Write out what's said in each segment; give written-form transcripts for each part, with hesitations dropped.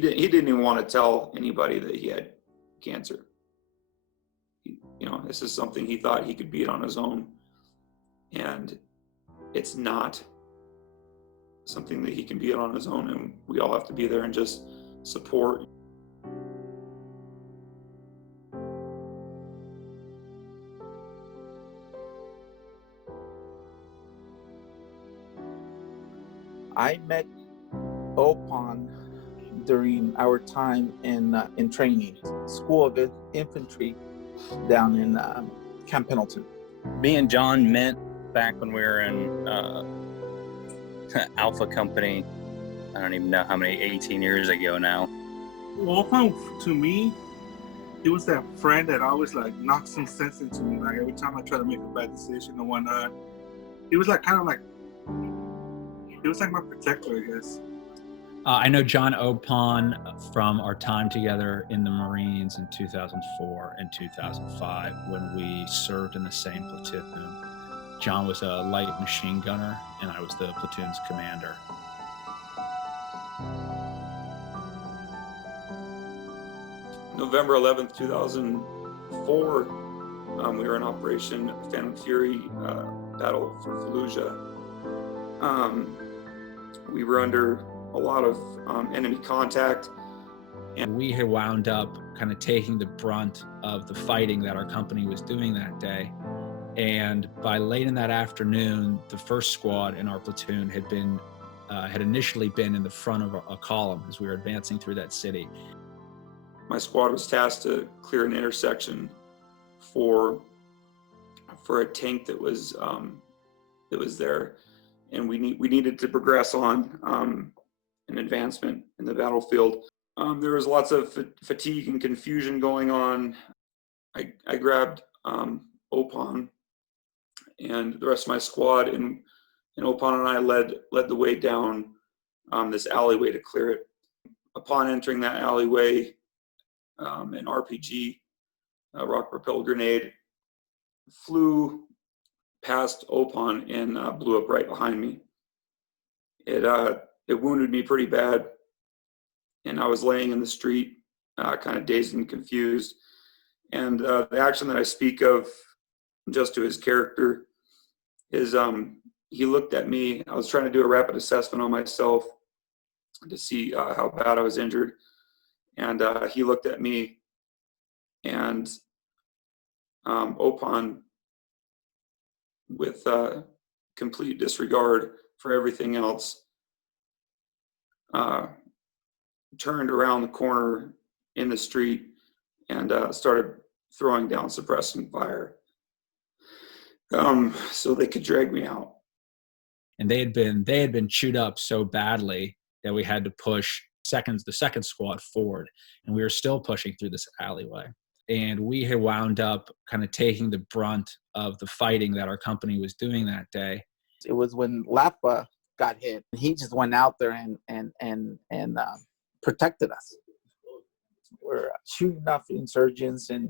He didn't even want to tell anybody that he had cancer. This is something he thought he could beat on his own. And it's not something that he can beat on his own. And we all have to be there and just support. I met Opon during our time in training, School of Infantry down in Camp Pendleton. Me and John met back when we were in Alpha Company. I don't even know how many, 18 years ago now. Opon, to me, he was that friend that always knocked some sense into me. Like every time I try to make a bad decision and whatnot, he was he was like my protector, I guess. I know Jon Opon from our time together in the Marines in 2004 and 2005 when we served in the same platoon. John was a light machine gunner and I was the platoon's commander. November 11th, 2004, we were in Operation Phantom Fury, Battle for Fallujah. We were under a lot of enemy contact. And we had wound up kind of taking the brunt of the fighting that our company was doing that day. And by late in that afternoon, the first squad in our platoon had initially been in the front of a column as we were advancing through that city. My squad was tasked to clear an intersection for a tank that was there, and we needed to progress on an advancement in the battlefield. There was lots of fatigue and confusion going on. I grabbed Opon and the rest of my squad, and Opon and I led the way down this alleyway to clear it. Upon entering that alleyway, an RPG, a rocket-propelled grenade, flew past Opon and blew up right behind me. It wounded me pretty bad, and I was laying in the street, kind of dazed and confused. And the action that I speak of, just to his character, is he looked at me. I was trying to do a rapid assessment on myself to see how bad I was injured. And he looked at me, and Opon, with complete disregard for everything else, turned around the corner in the street and started throwing down suppressing fire so they could drag me out. And they had been chewed up so badly that we had to push the second squad forward, and we were still pushing through this alleyway. And we had wound up kind of taking the brunt of the fighting that our company was doing that day. It was when Lapa got hit. He just went out there and protected us. We're shooting off insurgents, and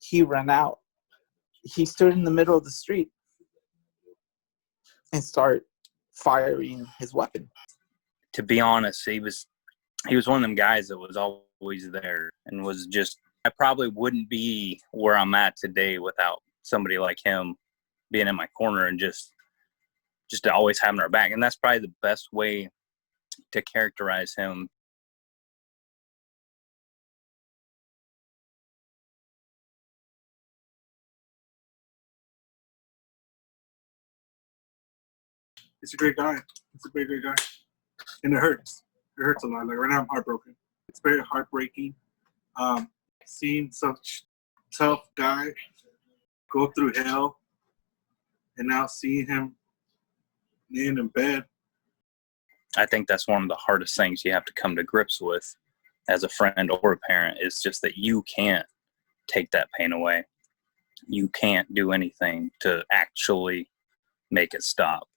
he ran out. He stood in the middle of the street and started firing his weapon. To be honest, he was one of them guys that was always there and was just, I probably wouldn't be where I'm at today without somebody like him being in my corner and just always having our back. And that's probably the best way to characterize him. He's a great guy. He's a great guy. And it hurts. It hurts a lot. Like right now I'm heartbroken. It's very heartbreaking. Seeing such tough guy go through hell and now seeing him laying in bed. I think that's one of the hardest things you have to come to grips with as a friend or a parent, is just that you can't take that pain away. You can't do anything to actually make it stop.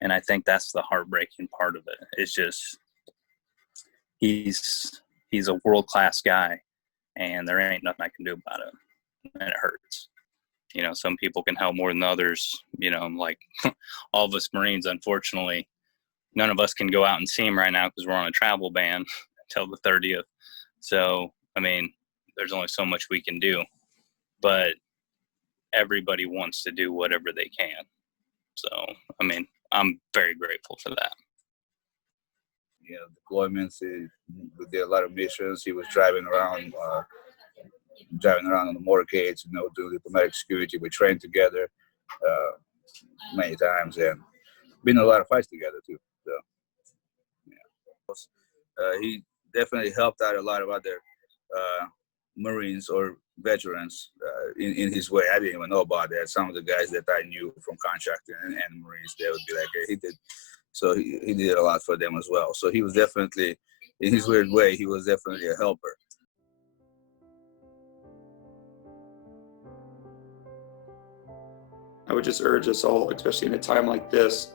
And I think that's the heartbreaking part of it. It's just, he's a world-class guy, and there ain't nothing I can do about it. And it hurts. Some people can help more than others. Like all of us Marines, unfortunately, none of us can go out and see him right now because we're on a travel ban until the 30th. So, I mean, there's only so much we can do, but everybody wants to do whatever they can. So, I mean, I'm very grateful for that. You know, deployments, we did a lot of missions. He was driving around on the motorcades, you know, doing diplomatic security. We trained together many times, and been in a lot of fights together too. So, yeah. He definitely helped out a lot of other Marines or veterans in his way. I didn't even know about that. Some of the guys that I knew from contracting and Marines, they would be like, hey, he did. So he did a lot for them as well. So he was definitely, in his weird way, he was definitely a helper. I would just urge us all, especially in a time like this,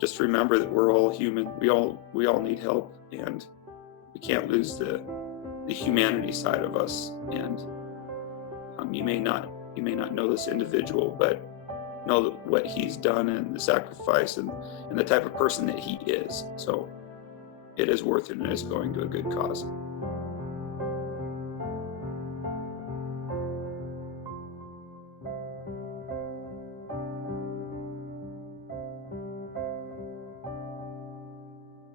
just remember that we're all human. We all need help, and we can't lose the humanity side of us. And you may not know this individual, but know that what he's done and the sacrifice and the type of person that he is. So it is worth it, and it's going to a good cause.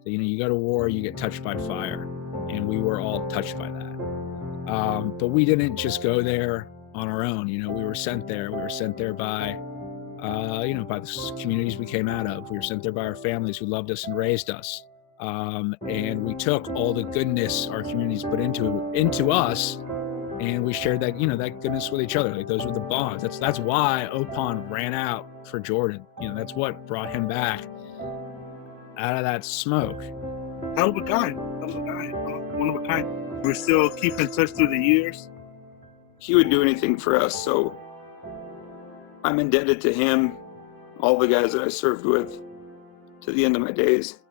So, you know, you go to war, you get touched by fire, and we were all touched by that. But we didn't just go there on our own. You know, we were sent there. We were sent there by, you know, by the communities we came out of. We were sent there by our families who loved us and raised us. And we took all the goodness our communities put into us, and we shared that, you know, that goodness with each other. Like, those were the bonds. That's why Opon ran out for Jordan. You know, that's what brought him back out of that smoke. Hell of a guy. One of a kind. We're still keeping in touch through the years. He would do anything for us, so I'm indebted to him, all the guys that I served with, to the end of my days.